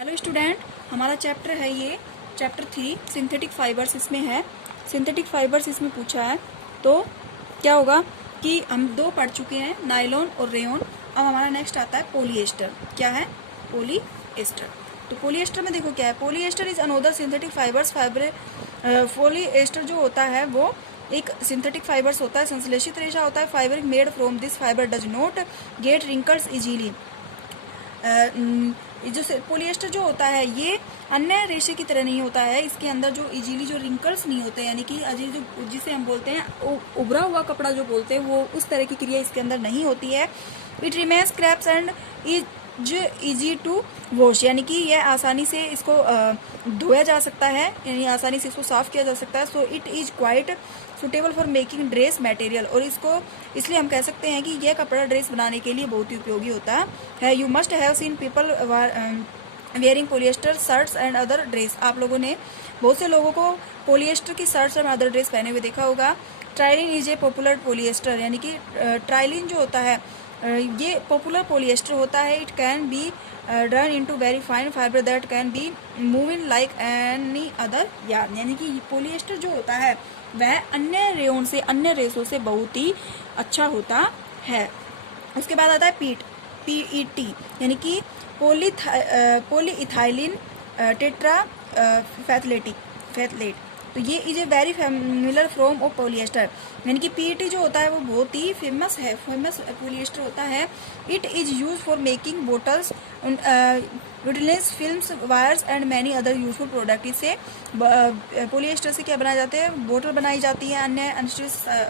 Hello student, हमारा chapter है ये चैप्टर 3 सिंथेटिक फाइबर्स इसमें है। सिंथेटिक फाइबर्स इसमें पूछा है तो क्या होगा कि हम दो पढ़ चुके हैं, नायलॉन और रेयॉन। अब हमारा नेक्स्ट आता है पोलिएस्टर। क्या है? पोलिएस्टर। तो पोलिएस्टर में देखो क्या है, polyester is another synthetic fibres polyester जो होता है वो एक सिंथेटिक फाइबर्स होता है, संश्लेषित रेशा होता है। Fibre made from this fibre does not gate wrinkles easily. जो पोलिएस्टर जो होता है ये अन्य रेशे की तरह नहीं होता है, इसके अंदर जो इजीली जो रिंकल्स नहीं होते, यानी कि जो जिसे हम बोलते हैं उभरा हुआ कपड़ा जो बोलते हैं, वो उस तरह की क्रिया इसके अंदर नहीं होती है। It remains crisp and easy to wash, यानी कि यह आसानी से इसको धोया जा सकता है, यानी आसानी से इसको साफ किया जा सकता है। So it is quite suitable for making dress material, और इसको इसलिए हम कह सकते हैं कि यह कपड़ा ड्रेस बनाने के लिए बहुत ही उपयोगी होता है। You must have seen people wearing polyester shirts and other dress. आप लोगों ने बहुत से लोगों को पोलिएस्टर की शर्ट्स और अदर ड्रेस पहने हुए देखा होगा। ट्राइलिन इज ए पॉपुलर पोलिएस्टर, यानी कि ट्राइलिन जो होता है ये पॉपुलर पोलिएस्टर होता है। It can be done into very fine fibre that can be moving like any other yarn, यानी कि पोलिएस्टर जो होता है वह अन्य रेयॉन से, अन्य रेशों से बहुत ही अच्छा होता है। उसके बाद आता है PET, यानी कि पॉलीइथाइलिन टेट्रा फैथलेट। तो ये is a very familiar form of polyester, यानी कि PET जो होता है वो बहुत ही फेमस पोलिएस्टर होता है। It is use for making bottles, utilities, films, wires and many other useful product. इससे पोलिएस्टर से क्या बनाए जाते हैं? बोतल बनाई जाती है, अन्य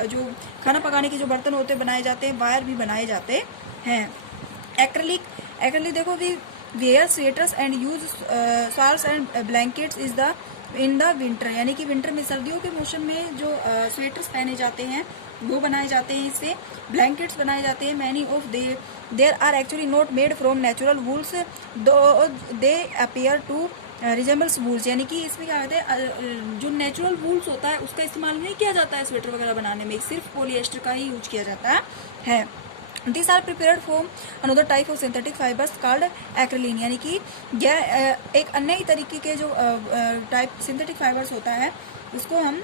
जो खाना पकाने के जो बर्तन होते हैं बनाए जाते हैं, वायर भी बनाए जाते हैं। एक्रेलिक देखो भी wear sweaters and use shawls and blankets in the winter, यानी कि विंटर में, सर्दियों के मौसम में जो स्वेटर्स पहने जाते हैं वो बनाए जाते हैं, इससे ब्लैंकेट्स बनाए जाते हैं। Many of their are actually not made from natural wools they appear to resembles wools, यानी कि इसमें क्या कहते हैं, जो नेचुरल वूल्स होता है उसका इस्तेमाल नहीं किया जाता है स्वेटर वगैरह बनाने में, सिर्फ पोलिएस्टर का ही यूज किया जाता है। These are prepared from another type of synthetic fibers called acrylic, यानी कि यह एक अन्य तरीके के जो टाइप सिंथेटिक फाइबर्स होता है उसको हम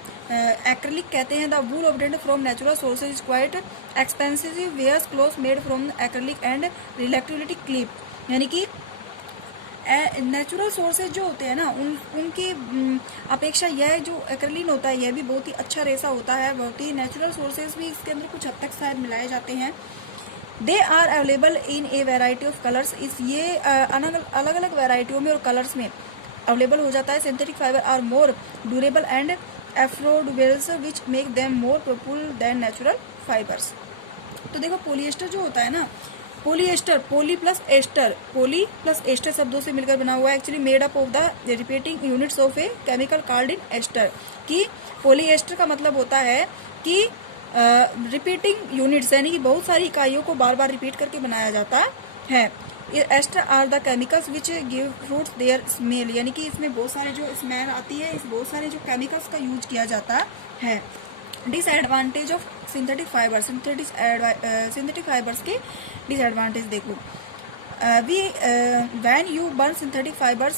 एक्रेलिक कहते हैं। The wool obtained from natural sources is quite expensive, wears clothes made from acrylic and reluctantly clip, यानी कि नेचुरल सोर्सेज जो होते हैं ना उनकी अपेक्षा यह जो एक्रेलिन होता है यह भी बहुत ही अच्छा रेशा होता है। बहुत ही नेचुरल सोर्सेज भी इसके अंदर कुछ हद तक शायद मिलाए जाते हैं। They are available in a variety of colours, ये अलग अलग वेराइटियों में और कलर्स में अवेलेबल हो जाता है। Synthetic fibre are more durable and affordables which make them more popular than natural fibres. तो देखो पोलिएस्टर जो होता है ना, पोलिएस्टर पोली प्लस एस्टर शब्दों से मिलकर बना हुआ है। Actually made up of the repeating units of a chemical called in ester, कि पोलिएस्टर का मतलब होता है कि रिपीटिंग यूनिट्स, यानी कि बहुत सारी इकाइयों को बार बार रिपीट करके बनाया जाता है। Ester are the chemicals which give fruits their smell, यानी कि इसमें बहुत सारे जो स्मेल आती है, इस बहुत सारे जो केमिकल्स का यूज किया जाता है। Disadvantage of synthetic fibre, synthetic fibres के डिसएडवांटेज देखो। When you burn synthetic fibers,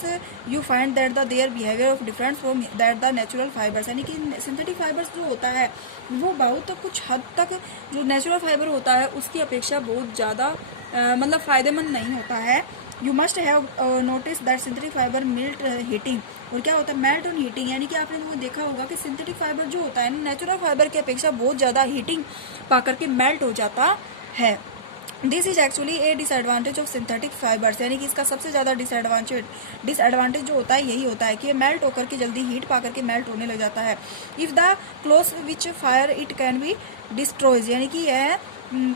you find that their behavior of different from that the natural fibers, यानी कि सिंथेटिक फाइबर्स जो होता है वो बहुत कुछ हद तक जो नेचुरल फाइबर होता है उसकी अपेक्षा बहुत ज़्यादा मतलब फ़ायदेमंद नहीं होता है। You must have notice that synthetic fibre melt heating, और क्या होता है मेल्ट ऑन हीटिंग, यानी कि आपने लोगों ने देखा होगा कि सिंथेटिक फाइबर जो होता है नेचुरल फाइबर की अपेक्षा बहुत ज़्यादा हीटिंग पा करके मेल्ट हो जाता है। This is actually A disadvantage of synthetic fibres, यानी कि इसका सबसे ज़्यादा डिसएडवांटेज जो होता है यही होता है कि ये मेल्ट होकर के जल्दी हीट पा करके मेल्ट होने लग जाता है। If the cloth which fire it can be destroys, यानी कि यह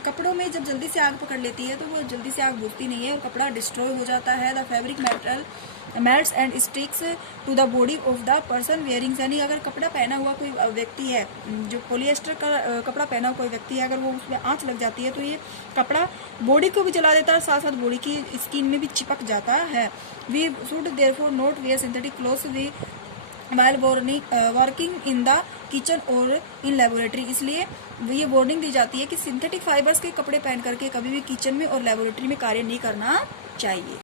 कपड़ों में जब जल्दी से आग पकड़ लेती है तो वो जल्दी से आग बुझती नहीं है और कपड़ा डिस्ट्रॉय हो जाता है। The fabric metal melts and sticks to the body of the person wearing, यानी अगर कपड़ा पहना हुआ कोई व्यक्ति है, जो पोलिएस्टर का कपड़ा पहना हुआ कोई व्यक्ति है, अगर वो उसमें आंच लग जाती है तो ये कपड़ा बॉडी को भी जला देता है, साथ साथ बॉडी की स्किन में भी चिपक जाता है। We should therefore not wear synthetic clothes we while working in the kitchen और इन लेबोरेटरी, इसलिए ये वार्निंग दी जाती है कि सिंथेटिक फाइबर्स के कपड़े पहन करके कभी भी किचन में और लेबोरेटरी में कार्य नहीं करना चाहिए।